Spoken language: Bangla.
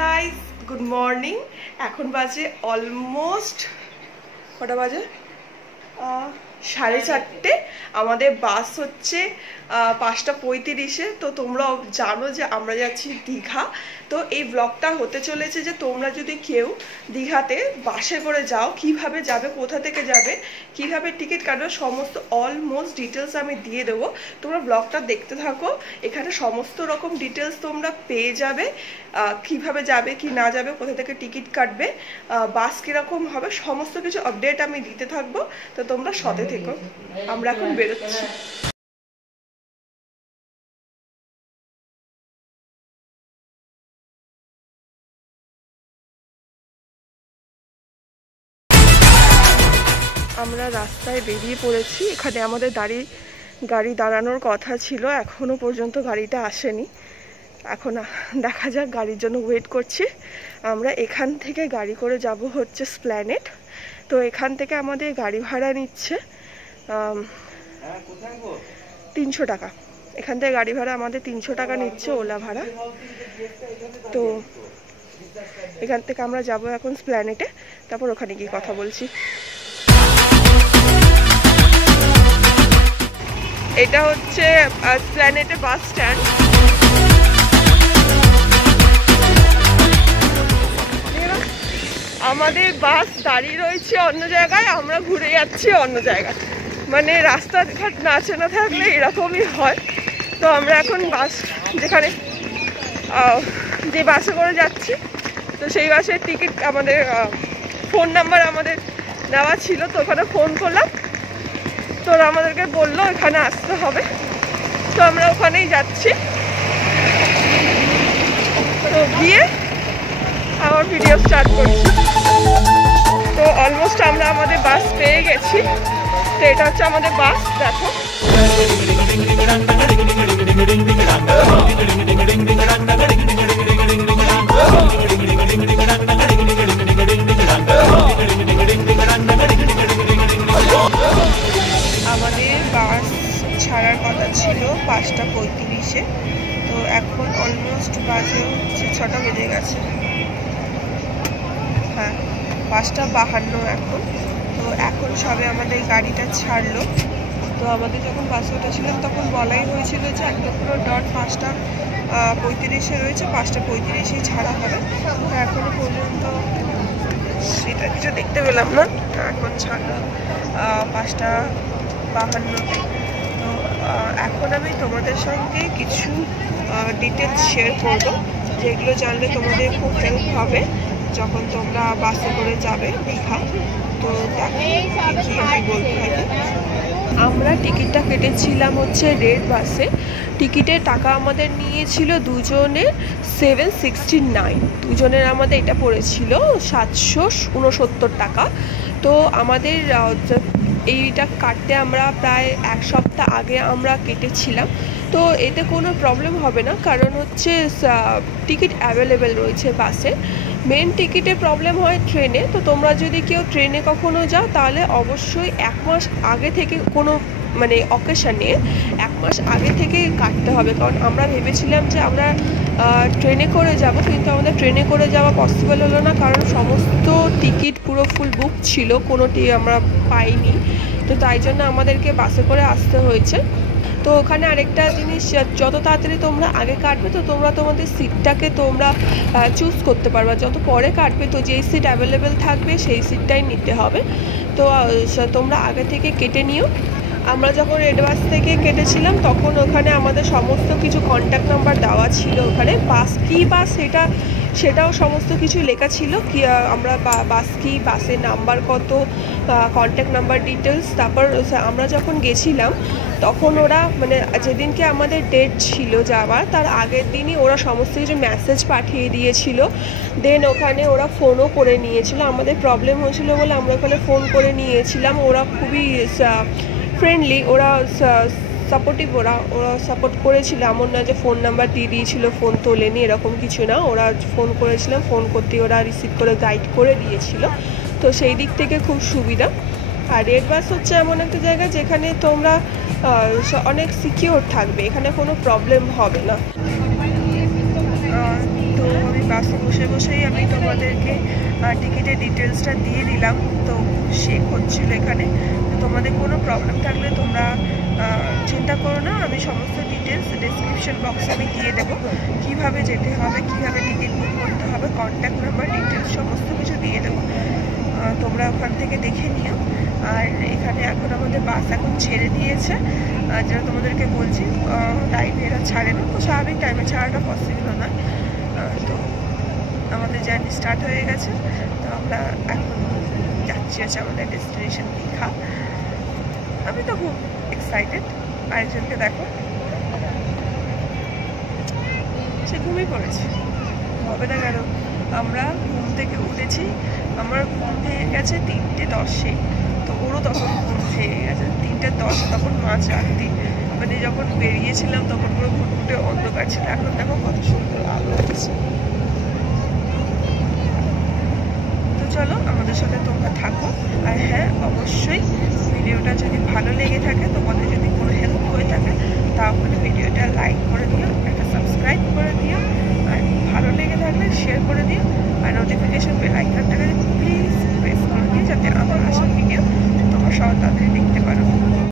Guys, good morning. এখন বাজে অলমোস্ট কটা বাজে? 4:30। আমাদের বাস হচ্ছে 5:35-এ। তো তোমরা জানো যে আমরা যাচ্ছি দীঘা। তো এই ব্লগটা হতে চলেছে যে তোমরা যদি কেউ দীঘাতে বাসে করে যাও, কিভাবে যাবে, কোথা থেকে যাবে, কিভাবে টিকিট কাটবে, সমস্ত অলমোস্ট ডিটেলস আমি দিয়ে দেবো। তোমরা ব্লগটা দেখতে থাকো, এখানে সমস্ত রকম ডিটেলস তোমরা পেয়ে যাবে। কিভাবে যাবে কি না যাবে, কোথা থেকে টিকিট কাটবে, বাস কিরকম হবে, সমস্ত কিছু আপডেট আমি দিতে থাকবো। তো তোমরা সাথে থেকো। আমরা এখন বেরোচ্ছি। আমরা রাস্তায় বেরিয়ে পড়েছি। এখানে আমাদের গাড়ি দাঁড়ানোর কথা ছিল, এখনো পর্যন্ত গাড়িটা আসেনি। এখন দেখা যাক, গাড়ির জন্য ওয়েট করছি। আমরা এখান থেকে গাড়ি করে যাব হচ্ছে স্প্ল্যানেড। তো এখান থেকে আমাদের গাড়ি ভাড়া নিচ্ছে 300 টাকা। এখান থেকে গাড়ি ভাড়া আমাদের 300 টাকা নিচ্ছে, ওলা ভাড়া। তো এখান থেকে আমরা যাব এখন স্প্ল্যানেডে, তারপর ওখানে গিয়ে কথা বলছি। এটা হচ্ছে স্প্ল্যানেডে বাস স্ট্যান্ড। আমাদের বাস দাঁড়িয়ে রয়েছে অন্য জায়গায়, আমরা ঘুরে যাচ্ছি অন্য জায়গায়। মানে রাস্তাঘাট না চেনা থাকলে এরকমই হয়। তো আমরা এখন বাস যেখানে যে বাসে করে যাচ্ছি, তো সেই বাসের টিকিট আমাদের ফোন নাম্বার আমাদের নেওয়া ছিল। তো ওখানে ফোন করলাম, তো ওরা আমাদেরকে বললো এখানে আসতে হবে। তো আমরা ওখানেই যাচ্ছি। তো গিয়ে আমার ভিডিও স্টার্ট করছি। তো অলমোস্ট আমরা আমাদের বাস পেয়ে গেছি। তো এটা হচ্ছে আমাদের বাস, দেখো। আমাদের বাস ছাড়ার কথা ছিল 5:35-এ। তো এখন অলমোস্ট বাজে হচ্ছে 6টা বেজে গেছে। হ্যাঁ, 5:52 এখন। তো এখন সবে আমাদের গাড়িটা ছাড়লো। তো আমাদের যখন বাসে উঠেছিলাম তখন বলাই হয়েছিল যে একদম পুরো ডট 5:35-এ রয়েছে, 5:35-এই ছাড়া হবে। তো এখনো পর্যন্ত সেটা কিছু দেখতে পেলাম না। এখন ছাড়লো 5:52-তে। তো এখন আমি তোমাদের সঙ্গে কিছু ডিটেলস শেয়ার করবো, যেগুলো জানলে তোমাদের খুব হেল্প হবে যখন তোমরা বাসে করে যাবে দীঘা। তো দেখো কি আমি বলতে থাকি। আমরা টিকিটটা কেটেছিলাম হচ্ছে রেড বাসে। টিকিটের টাকা আমাদের নিয়েছিল দুজনে 769। দুজনের আমাদের এটা পড়েছিল 769 টাকা। তো আমাদের এইটা কাটতে আমরা প্রায় 1 সপ্তাহ আগে আমরা কেটেছিলাম। তো এতে কোনো প্রবলেম হবে না, কারণ হচ্ছে টিকিট অ্যাভেলেবেল রয়েছে বাসে। মেন টিকিটে প্রবলেম হয় ট্রেনে। তো তোমরা যদি কেউ ট্রেনে কখনো যাও তাহলে অবশ্যই 1 মাস আগে থেকে কোনো মানে অকেশানে 1 মাস আগে থেকে কাটতে হবে। কারণ আমরা ভেবেছিলাম যে আমরা ট্রেনে করে যাব, কিন্তু আমাদের ট্রেনে করে যাওয়া পসিবল হলো না, কারণ সমস্ত টিকিট পুরো ফুল বুক ছিল, কোনোটি আমরা পাইনি। তো তাই জন্য আমাদেরকে বাসে করে আসতে হয়েছে। তো ওখানে আরেকটা জিনিস, যত তাড়াতাড়ি তোমরা আগে কাটবে তো তোমরা তোমাদের সিটটাকে তোমরা চুজ করতে পারবে। যত পরে কাটবে তো যেই সিট অ্যাভেলেবেল থাকবে সেই সিটটাই নিতে হবে। তো তোমরা আগে থেকে কেটে নিও। আমরা যখন রেড বাস থেকে কেটেছিলাম তখন ওখানে আমাদের সমস্ত কিছু কন্ট্যাক্ট নাম্বার দেওয়া ছিল। ওখানে বাস কি বাস সেটাও সমস্ত কিছু লেখা ছিল, কি আমরা বাস কি, বাসের নাম্বার কত, কন্ট্যাক্ট নাম্বার ডিটেলস। তারপর আমরা যখন গেছিলাম তখন ওরা মানে যেদিনকে আমাদের ডেট ছিল যাওয়ার তার আগের দিনই ওরা সমস্ত কিছু মেসেজ পাঠিয়ে দিয়েছিল। দেন ওখানে ওরা ফোনও করে নিয়েছিল। আমাদের প্রবলেম হয়েছিল বলে আমরা ওখানে ফোন করে নিয়েছিলাম। ওরা খুবই ফ্রেন্ডলি, ওরা সাপোর্টিভ, ওরা সাপোর্ট করেছিল। এমন না যে ফোন নাম্বার দিয়ে দিয়েছিল ফোন তোলেনি, এরকম কিছু না। ওরা ফোন করেছিলাম, ফোন করতে ওরা রিসিভ করে গাইড করে দিয়েছিল। তো সেই দিক থেকে খুব সুবিধা। আর রেড বাস হচ্ছে এমন একটা জায়গা যেখানে তোমরা অনেক সিকিউর থাকবে, এখানে কোনো প্রবলেম হবে না। তো আমি বাসে বসে বসেই আমি তোমাদেরকে টিকিটের ডিটেলসটা দিয়ে দিলাম। তো শেক হচ্ছিল এখানে, তো তোমাদের কোনো প্রবলেম থাকলে তোমরা চিন্তা করো না, আমি সমস্ত ডিটেলস ডেসক্রিপশন বক্সে আমি দিয়ে দেবো, কীভাবে যেতে হবে, কীভাবে টিকিট বুক করতে হবে, কন্ট্যাক্ট নাম্বার, ডিটেলস সমস্ত কিছু দিয়ে দেবো, তোমরা ওখান থেকে দেখে নিও। আর এখানে এখন আমাদের বাস এখন ছেড়ে দিয়েছে, যেটা তোমাদেরকে বলছি টাইমে এরা ছাড়ে না, তো স্বাভাবিক টাইমে ছাড়াটা পসিবল নয়। তো আমাদের জার্নি স্টার্ট হয়ে গেছে, তো আমরা এখন যাচ্ছি হচ্ছে আমাদের ডেস্টিনেশন দীঘা। আমি তো খুব এক্সাইটেড। আরেকজনকে দেখো, সে ঘুমিয়ে পড়েছে, হবে না কেন? আমরা ঘুম থেকে উঠেছি, আমার ঘুম ভেঙে গেছে 3:10, তো ওরও তখন ঘুম ভেঙে গেছে 3:10, তখন মাঝরাত্রি, মানে যখন বেরিয়েছিলাম তখন পুরো ঘুটঘুটে অন্ধকার ছিল। এখন দেখো কত সুন্দর আলো হচ্ছে। তো চলো আমাদের সাথে তোমরা থাকো। আর হ্যাঁ, অবশ্যই ভিডিওটা যদি ভালো লেগে থাকে, তোমাদের যদি কোনো হেল্প হয়ে থাকে, তাহলে ভিডিওটা লাইক করে দিও,